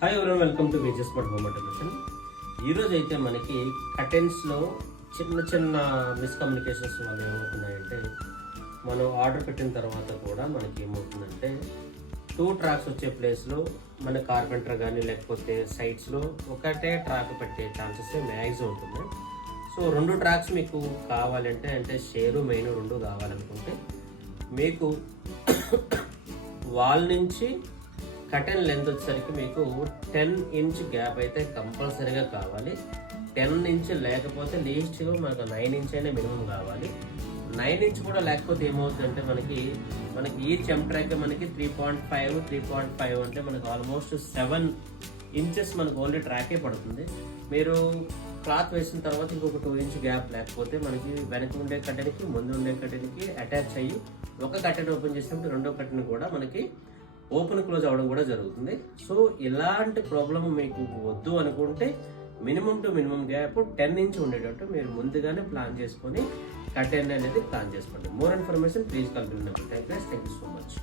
Hi ఎవరైనా welcome to Vijay smart home automation. ఈరోజు అయితే మనకి కర్టెన్స్లో చిన్న చిన్న మిస్కమ్యూనికేషన్స్ వల్ల ఏమవుతున్నాయంటే, మనం ఆర్డర్ పెట్టిన తర్వాత కూడా మనకి ఏమవుతుందంటే 2 ట్రాక్స్ వచ్చే ప్లేస్లో మన కార్పెంటర్ కానీ లేకపోతే సైట్స్లో ఒకటే ట్రాక్ పెట్టే ఛాన్సెస్ మ్యాక్సిమం ఉంటుంది. సో 2 ట్రాక్స్ మీకు కావాలంటే అంటే షేరు మెయిన్ 2 కావాలనుకుంటే మీకు వాల్ నుంచి కర్టెన్ లెంత్ వచ్చేసరికి మీకు 10 ఇంచ్ గ్యాప్ అయితే కంపల్సరీగా కావాలి. 10 ఇంచ్ లేకపోతే లీస్ట్గా మనకు 9 ఇంచ్ అయినా మినిమం కావాలి. 9 ఇంచ్ కూడా లేకపోతే ఏమవుతుందంటే మనకి ఈ చెంట్రాక్ మనకి 3.5 అంటే మనకు ఆల్మోస్ట్ 7 ఇంచెస్ మనకు ఓన్లీ ట్రాకే పడుతుంది. మీరు క్లాత్ వేసిన తర్వాత ఇంకొక 2 ఇంచ్ గ్యాప్ లేకపోతే మనకి వెనక ఉండే కట్టెన్కి ముందు ఉండే కట్టెన్కి అటాచ్ అయ్యి ఒక కట్టెన్ ఓపెన్ చేసినప్పుడు రెండో కట్టెన్ కూడా మనకి ఓపెన్ క్లోజ్ అవ్వడం కూడా జరుగుతుంది. సో ఇలాంటి ప్రాబ్లమ్ మీకు వద్దు అనుకుంటే minimum to minimum gap 10 inch ఉండేటట్టు మీరు ముందుగానే ప్లాన్ చేసుకొని కర్టెన్ అనేది ప్లాన్ చేసుకోండి. More information please call me number. Thank you so much.